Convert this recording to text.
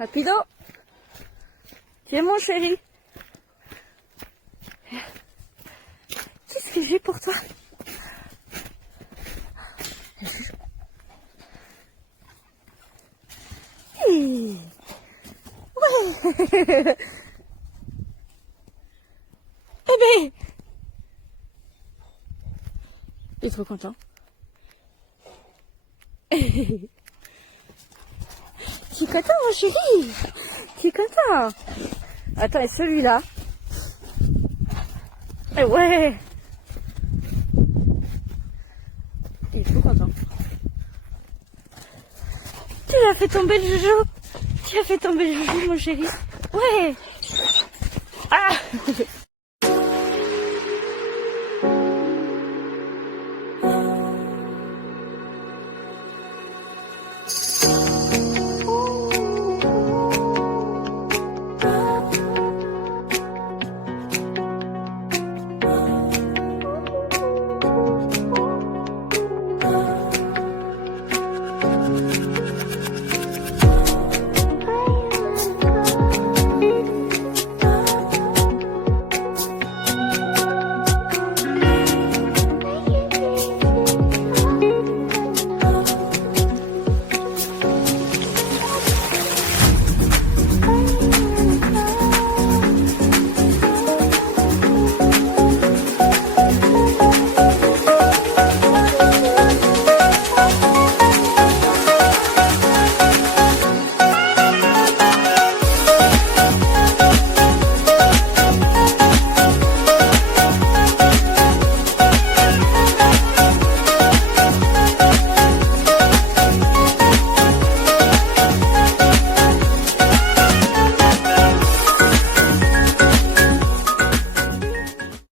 Rapido. Tiens mon chéri. Qu'est-ce que j'ai pour toi? Hey. Ouais. Aimé. Il est trop content. Tu es content mon chéri? Tu es content? Attends, et celui-là? Eh ouais. Il est trop content. Tu as fait tomber le joujou. Tu as fait tomber le joujou mon chéri. Ouais. Ah.